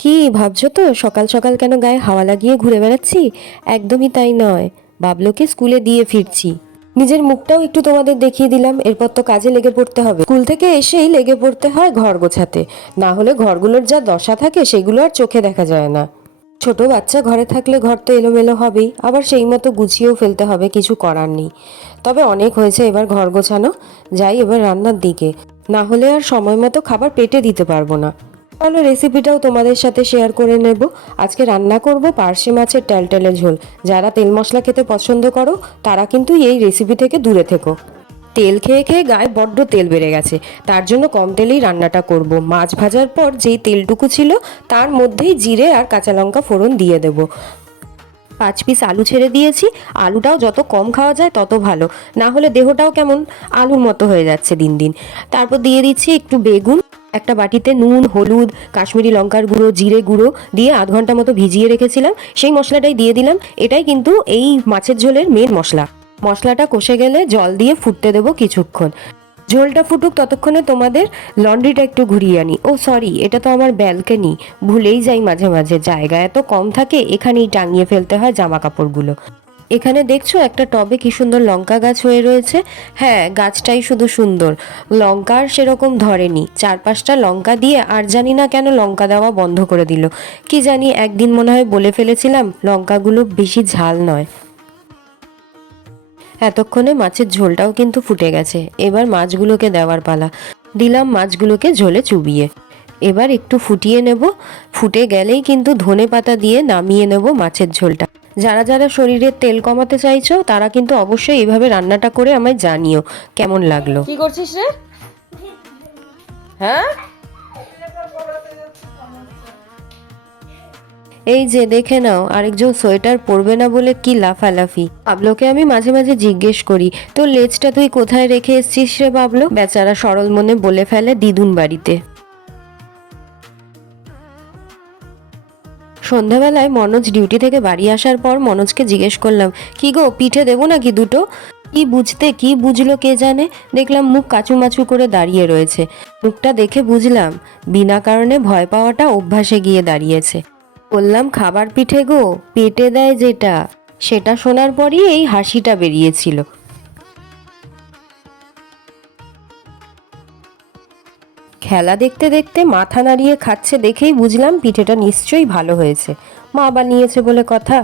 কি ভাবছো তো সকাল সকাল কেন গায়ে হাওয়া লাগিয়ে ঘুরে বেড়াচ্ছি? একদমই তাই নয়। বাবলোকে স্কুলে দিয়ে ফিরছি। নিজের মুখটাও একটু তোমাদের দেখিয়ে দিলাম, এরপর তো কাজে লেগে পড়তে হবে। স্কুল থেকে এসেই লেগে পড়তে হয় ঘর গোছাতে, না হলে ঘরগুলোর যা দশা থাকে সেগুলো আর চোখে দেখা যায় না। ছোট বাচ্চা ঘরে থাকলে ঘর তো এলোমেলো হবেই, আবার সেই মতো গুছিয়েও ফেলতে হবে, কিছু করার নেই। তবে অনেক হয়েছে এবার ঘর গোছানো, যাই এবার রান্নার দিকে, না হলে আর সময় মতো খাবার পেটে দিতে পারবো না। তাহলে রেসিপিটাও তোমাদের সাথে শেয়ার করে নেব। আজকে রান্না করব পার্শে মাছের টেলটেলে ঝোল। যারা তেল মশলা খেতে পছন্দ করো তারা কিন্তু এই রেসিপি থেকে দূরে থেকো। তেল খেয়ে খেয়ে গায়ে বড্ড তেল বেড়ে গেছে, তার জন্য কম তেলেই রান্নাটা করব। মাছ ভাজার পর যেই তেলটুকু ছিল তার মধ্যেই জিরে আর কাঁচা লঙ্কা ফোড়ন দিয়ে দেব। 5 পিস আলু ছেড়ে দিয়েছি। আলুটাও যত কম খাওয়া যায় তত ভালো, না হলে দেহটাও কেমন আলুর মতো হয়ে যাচ্ছে দিন দিন। তারপর দিয়ে দিচ্ছি একটু বেগুন। একটা বাটিতে নুন, হলুদ, কাশ্মীরি লঙ্কার গুঁড়ো, জিরে গুঁড়ো দিয়ে 0.5 ঘন্টা মতো ভিজিয়ে রেখেছিলাম, সেই মশলাটাই দিয়ে দিলাম। এটাই কিন্তু এই মাছের ঝোলের মেন মশলা। মশলাটা কষে গেলে জল দিয়ে ফুটতে দেবো কিছুক্ষণ। ঝোলটা ফুটুক ততক্ষণে তোমাদের লন্ড্রিটা একটু ঘুরিয়ে আনি। ও সরি, এটা তো আমার ব্যালকনি, ভুলেই যাই মাঝে মাঝে, জায়গা এত কম থাকে, এখানেই টাঙিয়ে ফেলতে হয় জামা কাপড়গুলো। এখানে দেখছো একটা টবে কি সুন্দর লঙ্কা গাছ হয়ে রয়েছে। হ্যাঁ, গাছটাই শুধু সুন্দর, লঙ্কা আর সেরকম ধরেনি। 4-5টা লঙ্কা দিয়ে আর জানি না কেন লঙ্কা দেওয়া বন্ধ করে দিল। কি জানি, একদিন মনে হয় বলে ফেলেছিলাম লঙ্কাগুলো বেশি ঝাল নয়। এতক্ষণে মাছের ঝোলটাও কিন্তু ফুটে গেছে, এবার মাছগুলোকে দেওয়ার পালা। দিলাম মাছগুলোকে ঝোলে চুবিয়ে। এবার একটু ফুটিয়ে নেব। ফুটে গেলেই কিন্তু ধনে পাতা দিয়ে নামিয়ে নেব মাছের ঝোলটা। যারা যারা শরীরের তেল কমাতে চাইছো তারা কিন্তু অবশ্যই এইভাবে রান্নাটা করে আমায় জানিও কেমন লাগলো। কি করছিস রে? হ্যাঁ, এই যে দেখে নাও, আরেকজন সোয়েটার পরবে না বলে কি লাফালাফি। বাবলোকে আমি মাঝে মাঝে জিজ্ঞেস করি, তোর লেজটা তুই কোথায় রেখে এসছিস রে বাবলো? বেচারা সরল মনে বলে ফেলে দিদুন বাড়িতে। সন্ধ্যাবেলায় মনোজ ডিউটি থেকে বাড়ি আসার পর মনোজকে জিজ্ঞেস করলাম, কি গো পিঠে দেবো নাকি দুটো? কি বুঝতে কি বুঝলো কে জানে, দেখলাম মুখ কাচুমাচু করে দাঁড়িয়ে রয়েছে। মুখটা দেখে বুঝলাম বিনা কারণে ভয় পাওয়াটা অভ্যাসে গিয়ে দাঁড়িয়েছে। বললাম, খাবার পিঠে গো, পেটে দেয় যেটা। সেটা শোনার পরই এই হাসিটা বেরিয়েছিল। খেলা দেখতে দেখতে মাথা নাড়িয়ে খাচ্ছে দেখেই বুঝলাম পিঠেটা নিশ্চয়ই ভালো হয়েছে, মা বানিয়েছে বলে কথা।